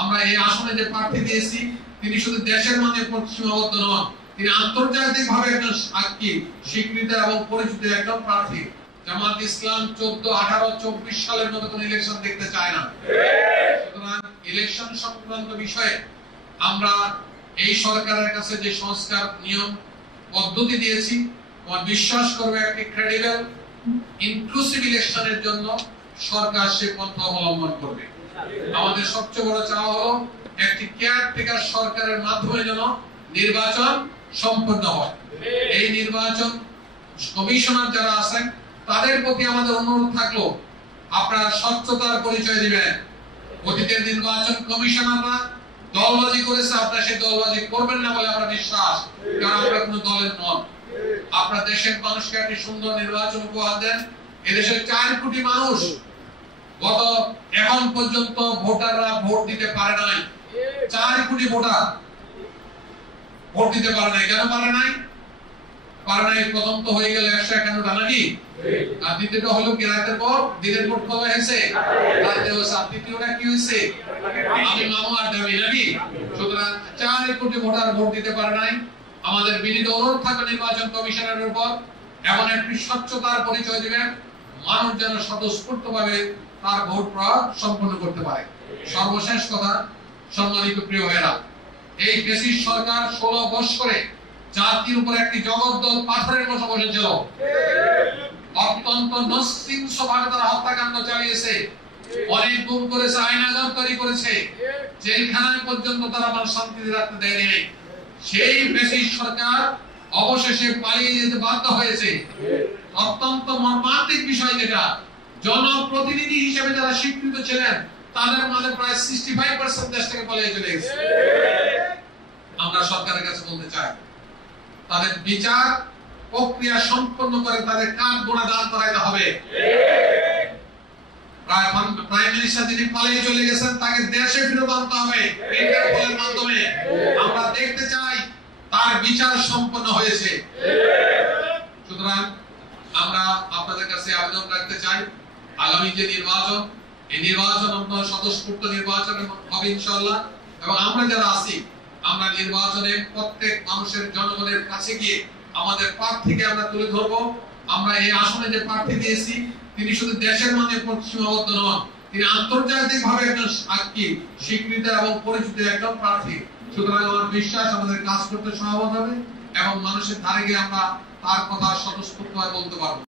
আমরা এই আসনে যে প্রার্থী দিয়েছি তিনি শুধু দেশের মাঝে সীমাবদ্ধ নন, তিনি আন্তর্জাতিকভাবে একজন সাক্ষী স্বীকৃত এবং পরিচিত একজন প্রার্থী। জামাত ইসলাম 14, 18, 24 সালের মতো কোন ইলেকশন দেখতে চায় না। সুতরাং ইলেকশন সংক্রান্ত বিষয়ে আমরা এই সরকারের কাছে যে সংস্কার নিয়ম পদ্ধতি দিয়েছি, আমার বিশ্বাস করবে একটি ক্রেডিবল ইনক্লুসিভ ইলেকশনের জন্য সরকার সে পন্থা অবলম্বন করবে। আমাদের সবচেয়ে বড় চাওয়া হলো একটি কেয়ারটেকার সরকারের মাধ্যমে যেন নির্বাচন সম্পন্ন হয়। এই নির্বাচন কমিশনার যারা আছেন তাদের প্রতি আমাদের অনুরোধ থাকলো আপনারা স্বচ্ছতার পরিচয় দিবেন। অতীতের নির্বাচন কমিশনাররা দলবাজি করেছে, আপনারা সেই দলবাজি করবেন না বলে আমরা বিশ্বাস, কারণ আমরা কোনো দলের নন। আপনারা দেশের মানুষকে একটি সুন্দর নির্বাচন উপহার দেন। এদেশের 4 কোটি মানুষ গত এখন পর্যন্ত ভোটাররা ভোট দিতে পারে নাই। 4 কোটি ভোটার ভোট দিতে পারে নাই। কেন পারে নাই? প্রথম তো হয়ে গেল 151টা নাকি, আর দ্বিতীয়টা হলো কি রাতের পর দিনের ভোট কবে হয়েছে? রাতে হয়েছে। আর তৃতীয়টা কি হয়েছে? আমি মামু আর দাবি নাকি। সুতরাং 4 কোটি ভোটার ভোট দিতে পারে নাই। আমাদের বিনীত অনুরোধ থাকবে নির্বাচন কমিশনের উপর এমন একটি স্বচ্ছতার পরিচয় দিবেন মানুষ যেন স্বতঃস্ফূর্তভাবে তার ভোট প্রয়োগ সম্পন্ন করতে পারে। সর্বশেষ কথা, সম্মানিত প্রিয় ভাইরা, এই ফ্যাসিস্ট সরকার 16 বছরে জাতির উপর একটি জগদ্দল পাথরের মতো বসেছিল। অত্যন্ত নৃশংসভাবে তারা হত্যাকাণ্ড চালিয়েছে, অনেক গুম করেছে, আইনাঘর তৈরি করেছে, জেলখানায় পর্যন্ত তারা মানুষ শান্তিতে রাখতে দেয়নি। সেই ফ্যাসিস্ট সরকার অবশেষে পালিয়ে যেতে বাধ্য হয়েছে। অত্যন্ত মর্মান্তিক বিষয় যেটা, জনপ্রতিনিধি হিসেবে যারা স্বীকৃত ছিলেন তাদের মধ্যে প্রায় 65% দেশ থেকে পালিয়ে চলে গেছে। আমরা সরকারের কাছে বলতে চাই তাদের বিচার প্রক্রিয়া সম্পন্ন করে তাদের কাজ গোনা দান করাইতে হবে। প্রাইম মিনিস্টার যিনি পালিয়ে চলে গেছেন তাকে দেশে ফেরত আনতে হবে ইন্টারপোলের মাধ্যমে। আমরা দেখতে চাই তার বিচার সম্পন্ন হয়েছে। সুতরাং আমরা আপনাদের কাছে আবেদন রাখতে চাই, আগামী যে নির্বাচন, এই নির্বাচন আপনার স্বতঃস্ফূর্ত নির্বাচন হবে ইনশাআল্লাহ। এবং আমরা যারা আছি আমরা নির্বাচনে প্রত্যেক মানুষের জনগণের কাছে গিয়ে আমাদের প্রার্থীকে আমরা তুলে ধরবো। আমরা এই আসনে যে প্রার্থী দিয়েছি তিনি শুধু দেশের মাঝে সীমাবদ্ধ নন, তিনি আন্তর্জাতিকভাবে একজন সাক্ষী স্বীকৃত এবং পরিচিত একজন প্রার্থী। সুতরাং আমার বিশ্বাস আমাদের কাজ করতে সহায়ক হবে এবং মানুষের ধারে গিয়ে আমরা তার কথা স্বতঃস্ফূর্তভাবে বলতে পারবো।